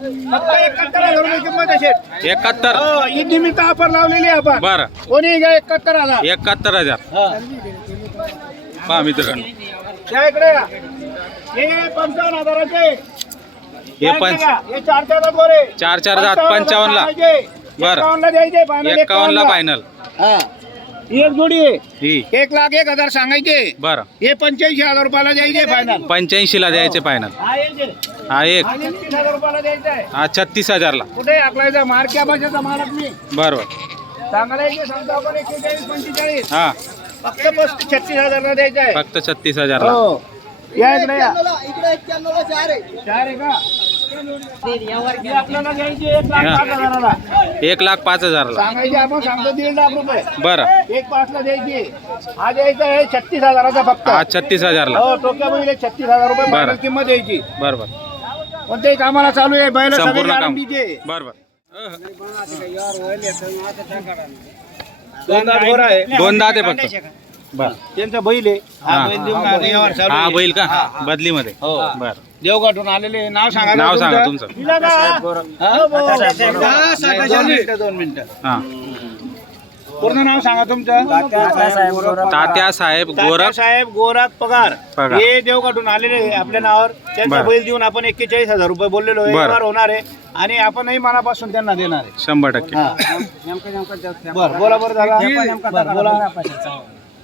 फक्त 71,000 रुपये किंमत आहे शेठ. 71. हो, ईद निमित्त ऑफर लावलेली आहे आपण. बरं, कोणी घ्या 71,000. 71,000. पहा मित्रांनो, या इकडे या. हे 55,000चे. हे पंच हे 4 दात गोरे. 4 दात 55 ला. बरं. 51 ला द्यायचे फायनल. 51 ला फायनल. हा, ही एक जोडी आहे. ही 1,01,000 सांगायचे. बरं, हे 85,000 रुपयाला द्यायचे फायनल. 85 ला द्यायचे फायनल. हा एक आहे. हा एक. हा 30,000 रुपयाला द्यायचा आहे. हा 36,000 ला. कुठे आकलायचा मार्क्या भाषेचा मालक मी बरोबर. सांगायला यायचे सांगतो आपण 41 45. हा फक्त 36,000 ला द्यायचा आहे. फक्त 36,000 ला. हो, या इकडे या. 4 आहे का? ही आपल्याला द्यायची 1,05,000 ला. 1,05,000 ला. सांगायचे आपण सांगतो 1.5 लाख रुपये. बरं, 1,05,000 ला द्यायची. हा द्यायचा आहे 36,000चा फक्त. हा 36,000 ला. हो, टोक्या बैल 36,000 रुपये बरं. फायनल किंमत द्यायची. बरोबर. कोणत्याही कामाला चालू आहे बैल सगळे संपूर्ण काम. गॅरंटीचे. बरोबर. दोन दात गोरा आहे. 2 दात आहे फक्त. बर. त्यांचा बैल आहे. हा हा. बैल देऊन आता व्यवहार चालू हा आहे. बैल का हा. बदलीमध्ये. हो. बर. देवगाठून आलेले. नाव सांगा. नाव सांगा तुमचं. दिला का? हा, नाही, 2 मिनिटं. हा. पूर्ण नाव सांगा तुमचं. तात्या साहेब गोरख साहेब गोरख पगार. पगार. हे देवगाठून आलेले आहे आपल्या नावावर. त्यांचा बरं. बैल देऊन आपण 41,000 रुपये बोललेलो आहे. बरं. व्यवहार होणार आहे आणि आपणही मनापासून त्यांना देणार आहे. 100%. हा. बरं, बोला बरं दादा. बरं, बोला.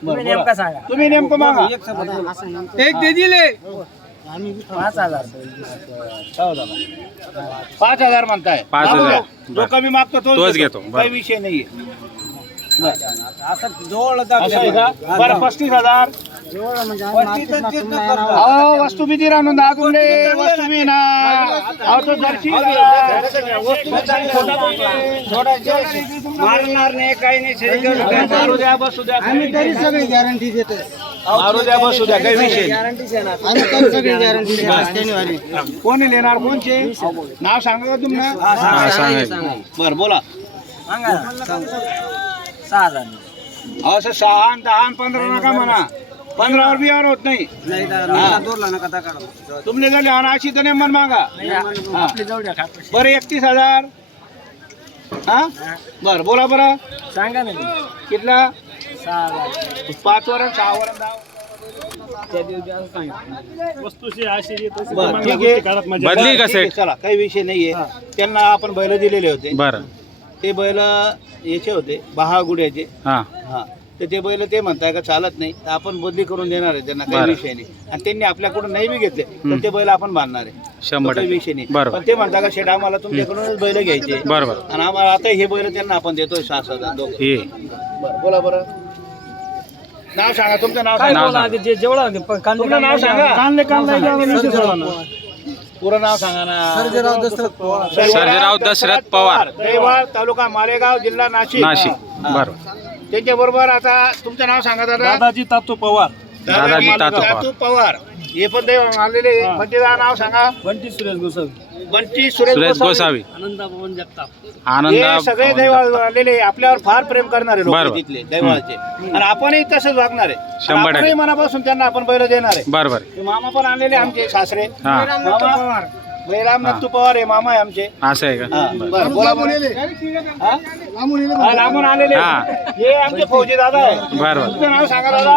बरं, बोला. तुम्ही नेमकं मागा. एक दे दिले. 5,000 म्हणताय. 5,000. बाबू, जो कमी मागतो तोच घेतो. काही विषय नाहीये. असं आहे का? बरं 35,000. अहो वस्तू किती राहून दाखवले वस्तू मी ना. अहो तो जर्सी मारणार नाही काही नाही. मारू द्या बसू द्या. आम्ही तरी सगळी गॅरंटी देतो. मारू द्या बसू द्या काही विषय नाही. आम्ही तरी सगळी गॅरंटी देतो. कोणी लेणार कोणचे नाव सांगा का तुम्हाला. हा सांगा. बरं बोला. 6,000. असं 6 आणि 10 आणि 15 नका म्हणा. 15वर बिहार होत नाही. तुमने जर लहान अशी तर नेमन मागा. हा. बरं 31,000. हा बरं बोला बरं. सांगा ना कितला 6,000. 5 वर 6 वर 10. बरं, ठीक आहे. बदली का सेट? चला काही विषय नाहीये. त्यांना आपण बैल दिलेले होते. बरं. ते बैल याचे होते बहागुड्याचे. हा हा तर ते बैल ते म्हणताय का चालत नाही तर आपण बदली करून देणार आहे त्यांना. काही बरं. विषय नाही. आणि त्यांनी आपल्याकडून नाही बी घेतले तर ते बैल आपण बांधणार आहे. तो 100%. काही विषय नाही. बरोबर. पण ते म्हणता का शेठ आम्हाला तुमच्याकडूनच बैल घ्यायचे. बरोबर. आणि आम्हाला आता हे बैल त्यांना आपण देतोय 6,000 दोघं. हे बरं बोला बरं. नाव सांगा तुमचं नाव नाव सांगा. सांगा. तुमचं नाव सांगा. पुरं नाव सांगा ना. सर्जेराव दशरथ पवार. दैवाळ तालुका मालेगाव जिल्हा नाशिक. नाशिक. हा. बरं. त्यांच्या बरोबर आता तुमचं नाव सांगा दादा. दादाजी तातू पवार. दादाजी तातू पवार. तातू पवार. हे पण दैव आलेले. म्हणजे नाव सांगा. बंटी सुरेश गोसावी. बंटी सुरेश सुरेश गोसावी. आनंदा पवन जगताप. आनंद हे सगळे दैवाळ आलेले आपल्यावर फार प्रेम करणारे लोक बरोबर. तिथले दैवाळचे. आणि आपणही तसंच वागणार आहे. 100%. आपणही मनापासून त्यांना आपण बैल देणार आहे. बरोबर. ते मामा पण आलेले आमचे सासरे. हा मामा बैराम नत्तू पवार आहे मामा आहे आमचे. असं आहे का? हा, बरं, बोला बोला. हा? हा, लांबून आलेले. हा. हे आमचे फौजी दादा आहे. बरोबर. तुमचं नाव सांगा दादा.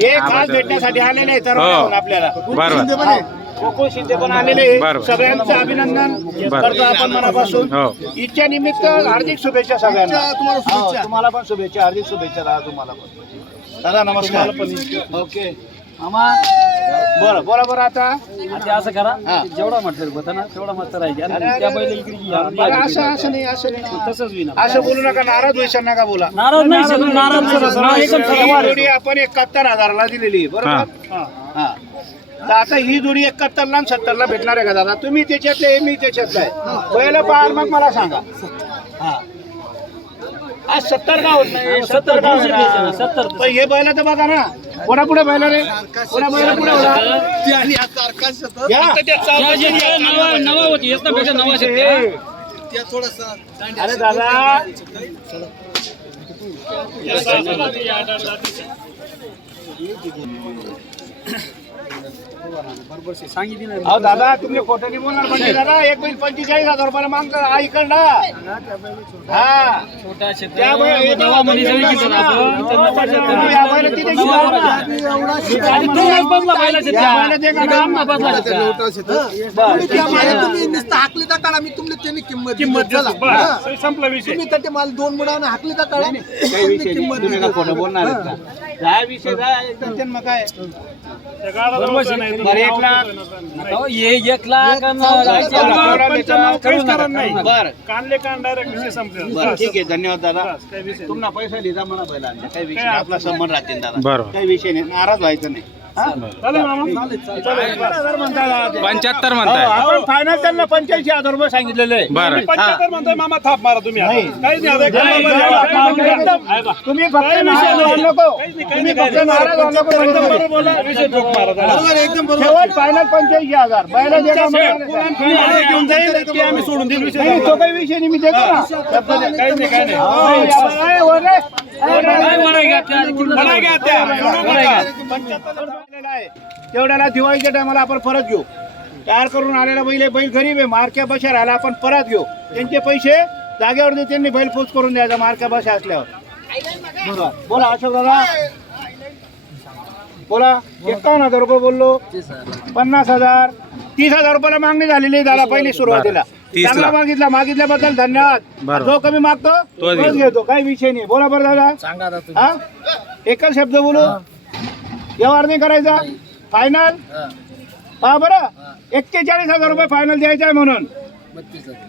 हे खास भेटण्यासाठी आलेले आहे तरुण आपल्याला. बरोबर. हा. गोकुळ शिंदे पण आलेले आहे. बरोबर. सगळ्यांचं अभिनंदन करतो आपण मनापासून. हो. इच्छा निमित्त हार्दिक शुभेच्छा सगळ्यांना. हो, तुम्हाला पण शुभेच्छा. हार्दिक शुभेच्छा दादा तुम्हाला पण. दादा नमस्कार. ओके मामा बोला बोला बरं आता. ते असं करा हा. जेवढा म्हटलं होतं ना तेवढा मस्त राहील. आणि त्या बैल इकडे घ्या. बरं, असं नाही असं नाही. तसंच विना असं बोलू नका. नाराज व्हायचं नका बोला. नाराज नाही सर, नाराज नाही. एकदम ही सगळं जोडी आपण 71,000ला दिलेली आहे, बरोबर. हा. तर आता ही जोडी 71ला आणि 70ला भेटणार आहे का दादा. तुम्ही त्याच्यातले आहे, मी त्याच्यातला आहे. पहिलं पाहाल मग मला सांगा. हा आज 70 का होत नाही. 70 का होत नाही. 70. पण हे बैल तर बघा ना. कोणा पुढे बैल रे. कोणा बैल पुढे होता. या. नवा होती येत पेक्षा नवा अरे दादा अहो दादा तुम्ही खोटं नाही बोलणार म्हणजे दादा एक बैल 45,000 रुपयाला मागता हा इकडला हा त्या बैल- हे बघा, तुम्ही या बैला तिथे घेऊन जा ना. या बैला ते का नाम? तुम्ही नुसतं हाकली तर काढा मी तुमले त्यांनी किंमत संपला विषय तुम्ही तर मला 2 मुलांना हाकली तर काढा काही विषय नाही. तुम्ही का खोटं बोलणार आहेत का? जा विषय जा एकदम ते मग काय बरं 1 लाख बरं कांदले कान डायरेक्ट विषय संपले बरं ठीक आहे धन्यवाद दादा काही विषय तुम्हाला पैसा लिहिला मला बैलांचा काही विषय नाही. आपला संबंध राहतील दादा बरोबर. काही विषय नाही नाराज व्हायचं नाही हा? चालेल मामा 75,000 म्हणता दादा ते. 75 हो, म्हणताय आपण फायनल त्यांना 85,000 रुपये सांगितलेले आहे. बरं 75 म्हणतोय मामा थाप मारा तुम्ही आता. नाही. काहीच नाही आता. नाही, तुम्ही फक्त काही विषय नाराज नाही. व्हायला नको काहीच नाही, तुम्ही काही फक्त नाराज व्हायला नको एकदम बरोबर बोला विषय ठोक मारा त्याला. शेवट फायनल 85,000 बैला जे का मला पुढे घेऊन जाईल ते आम्ही सोडून देईल विषय नाही, तो काही विषय नाही मी देतो ना काहीच नाही काय नाही नाही, वर रे. मला घ्या त्या. तेवढ्याला दिवाळीच्या टायमाला आपण परत घेऊ तयार करून आलेला बैल गरीब आहे मारक्या बशा राहिला आपण परत घेऊ त्यांचे पैसे जागेवर दे त्यांनी बैल पोच करून द्यायचा मारक्या बशा असल्यावर बोला बोला अशोक दादा बोला 51,000 रुपये बोललो 50,000 30,000 रुपयाला मागणी झालेली आहे दादा पहिली सुरुवातीला 30 चांगला ला. मागितल्याबद्दल धन्यवाद बरोबर. जो कमी मागतो तोच तोच घेतो काही विषय नाही बोला बरं दादा हा एकच शब्द बोलू व्यवहार नाही करायचा फायनल पहा बरं 41,000 रुपये फायनल द्यायचा आहे म्हणून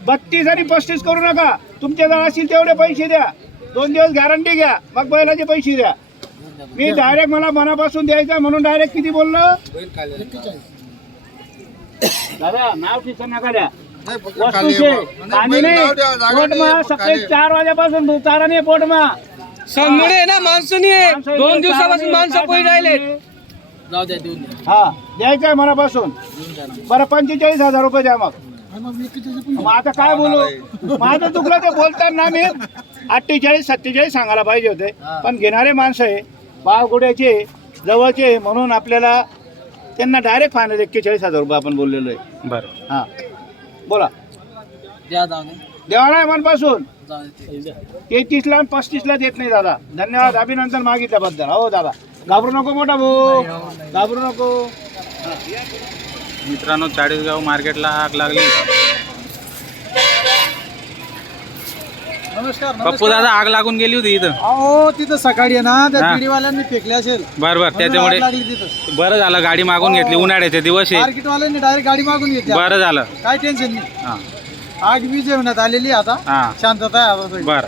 32 आणि 35 करू नका तुमच्या जवळ असतील तेवढे पैसे द्या 2 दिवस गॅरंटी घ्या मग बैलाचे पैसे द्या मी डायरेक्ट मला मनापासून द्यायचं म्हणून डायरेक्ट किती बोललो दादा नाव तिचं नका द्या वस्तूचे आणि नाही पोटमा सकाळी 4 वाजेपासून चाराने पोटमा ना माणसं नाही 2 दिवसापासून माणसं पोई राहिले हा द्यायचंय मनापासून बरं 45,000 रुपये द्या मग आता काय बोलू माझं चुकलं ते बोलताना मी 48-47 सांगायला पाहिजे होते पण घेणारे माणसं आहे बाळगुड्याचे जवळचे म्हणून आपल्याला त्यांना डायरेक्ट फायनल 41,000 रुपये आपण बोललेलो आहे बरं हा बोला देवा नाही मनपासून 33 ला आणि 35 ला देत नाही दादा धन्यवाद अभिनंदन मागितल्याबद्दल हो दादा घाबरू नको मोठा भाऊ घाबरू नको मित्रांनो चाळीसगाव मार्केटला आग लागली नमस्कार पप्पू दादा आग लागून गेली होती इथं अहो तिथं सकाळी आहे ना त्या हा. बिडीवाल्यांनी फेकले असेल बरं बरं त्याच्यामुळे लागली तिथं बरं झालं गाडी मागून घेतली उन्हाळ्याचे दिवस आहे मार्केटवाल्यांनी डायरेक्ट गाडी मागून घेतली बरं झालं काय टेन्शन नाही हां आग विजय होण्यात आलेली आता हां शांतता आहे आता सगळी. बरं